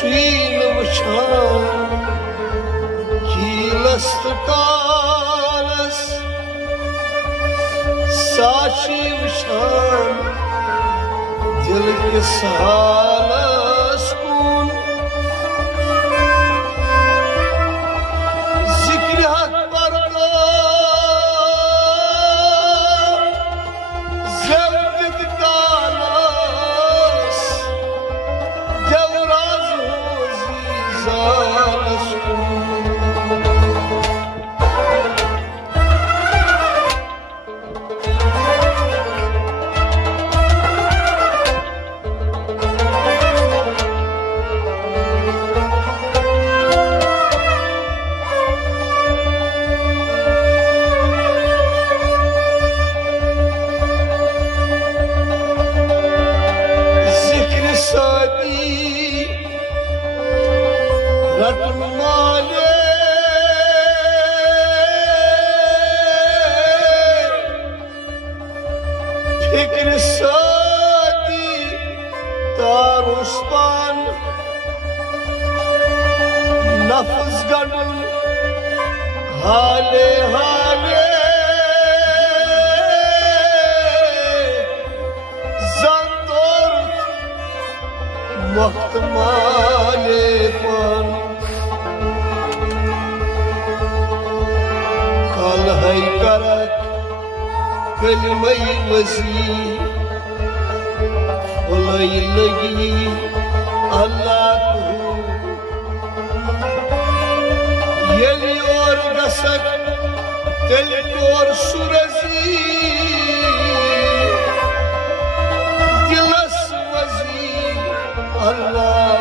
शील वुछान कीलस तालस साक्षी वुछान दिल किस हालस कून जिक्र हक परदा ज़ब्त तालस जब राज हो ज़ीज़ालस फिक्र सादी तारुस्तान नफ्स गडुन हाले हाले ज़ंदोर वक्त माले पान कल है करत कलमई वसी खुलाई लगी अल्लाह को यली और गसक दिल और सुरजी दिलस वजी अल्लाह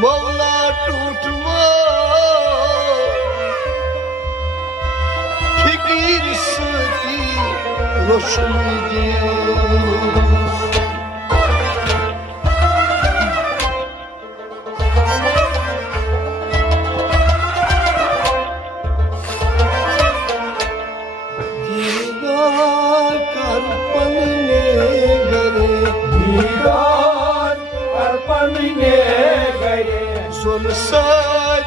मौला टूट फिकीर सती रोशनी दीदार कर पन्ने गरे दीदार कर पन्ने सुनसाद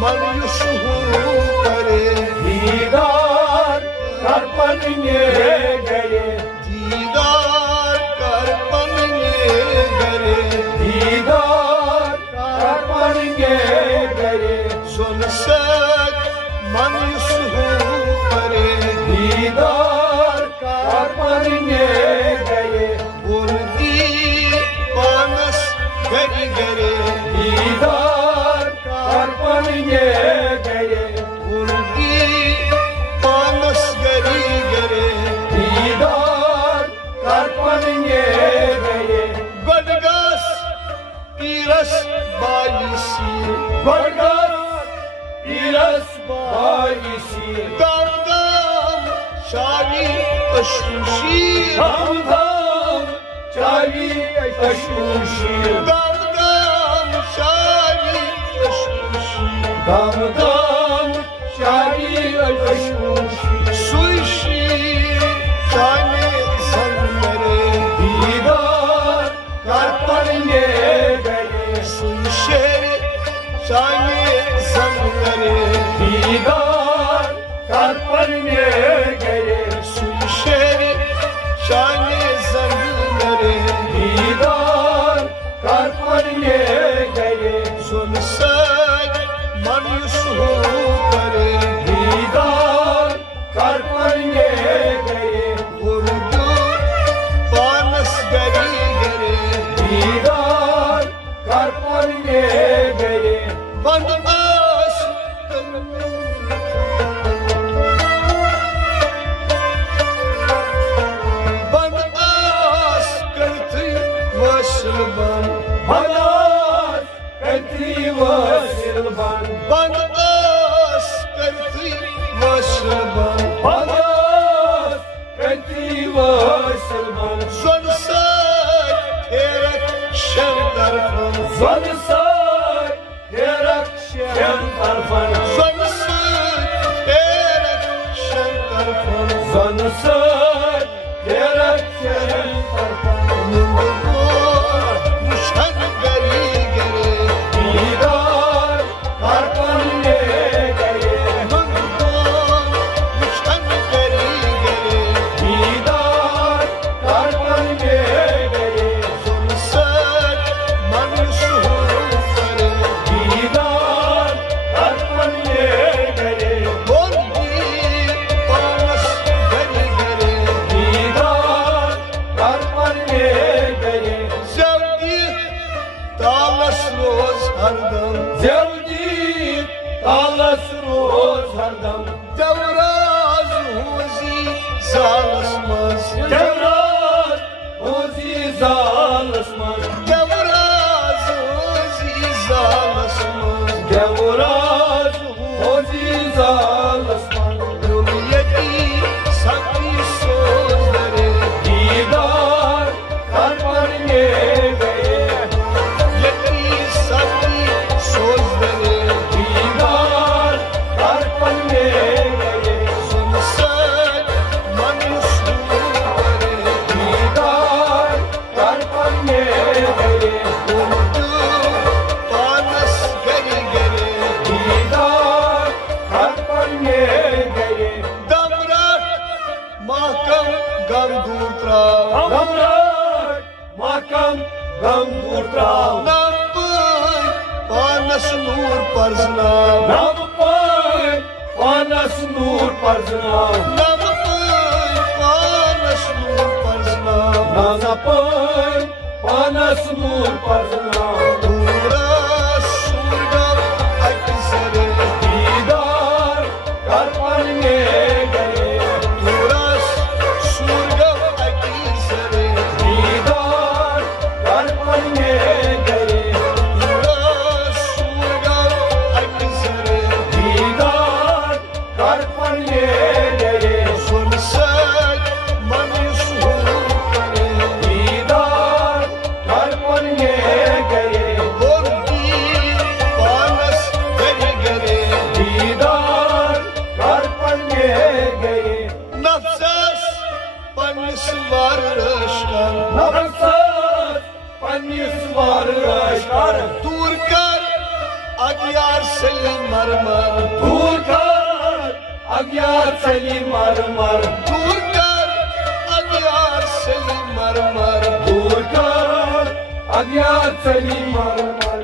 मन शुहू करे दीदार कर पन्ने गरे दीदार कर पन्ने गरे दीदार कर पन्ने गरे सुनसाद मन शुहू करे दीदार कर पन्ने गरे बुर्दी पानस गरी गरे दीदार ये गए उनकी पानस गरी गरे दीदार करपन ये गए गडगस पीरस बाईसी गडगस पीरस बाईसी दाम दाम शाही अशुशी दाम दाम शाही अशुशी दाम दाम शाही दाम दाम शाही अशुशी सुशी शाने संगरे दीदार करपन ये गए सुशेर शाने संगरे दीदार करपन ये गए सुशेर शाने संगरे दीदार करपन ये गए सुन सच मन सुहो रोज हरदम देवराज होजी जालस मज देवराज होजी जालस मज देवराज होजी जालस मज देवराज होजी जालस मज दुनियती सभी सोच दरे दीदार कर पड़ने गए यती सभी सोच दरे दीदार कर पड़ने गए सुनसान मनुष्य करे दीदार कर पड़ने गए उर्दू पानस गरी गरे दीदार कर पड़ने गए दमराट महकम गंगूत्रा दमराट महकम गंगूत्रा नंबर पानस नूर परजना नंबर पानस नूर परजना नंबर पानस नूर परजना नंबर पानस नूर परजना पूरा सूरज अक्सरे दीदार कर पड़ने गए पूरा सूरज अक्सरे दीदार कर पड़ने गए पूरा सूरज अक्सरे दीदार कर पड़ने गए सुनसान मनुष्य करे दीदार कर पड़ने गए गोरकी पानस गरी गरे दीदार कर पड़ने गए नफसस पन्निस वार रशकर नफसस पन्निस वार रशकर दूर कर अज्ञार सली मरमर दूर कर अज्ञार सली मरमर दूर कर अज्ञार सली मरमर दूर कर अज्ञार सली मरमर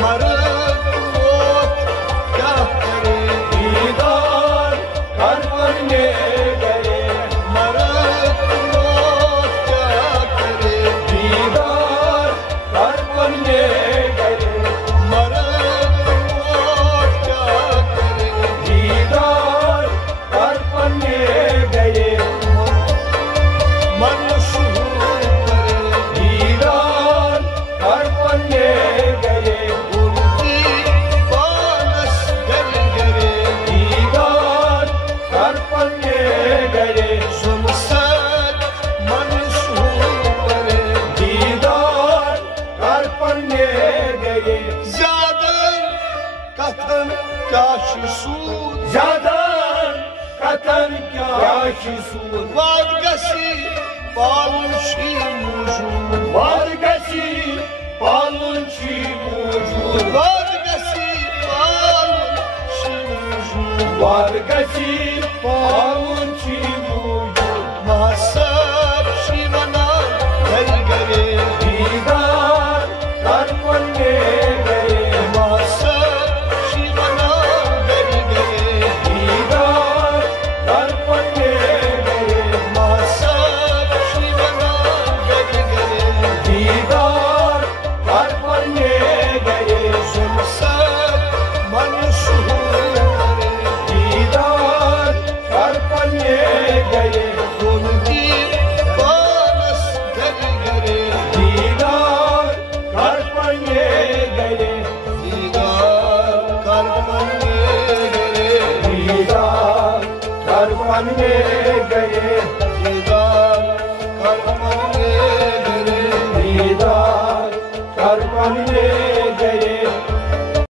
मरद मौत क्या करे दीदार कर पड़ने गए मरद मौत क्या करे दीदार कर पड़ने गए मरद मौत क्या करे दीदार कर पड़ने गए मनुष्य करे दीदार कर पड़ने गए उनकी पानस गरी गरे दीदार कर पड़ने गए सुनसान मनुष्य करे दीदार कर पड़ने गए ज्यादा कथन क्या सूद ज्यादा कथन क्या सूद वादगसी पालुशी मौजूद वादगसी पालुशी मौजूद वादगसी पालुशी मौजूद वादगसी पालुशी मौजूद महासाब शिवना गरी गरे दीदार कर पड़ने गए महासाब शिवना गरी गरे दीदार कर पड़ने गए महासाब शिवना गरी गरे दीदार कर पड़ने गए सुनसान मनुष्य करे दीदार कर पड़ने गए उनकी पानस गरी गरे दीदार कर पड़ने गए दीदार कर पड़ने गए दीदार कर पड़ने गए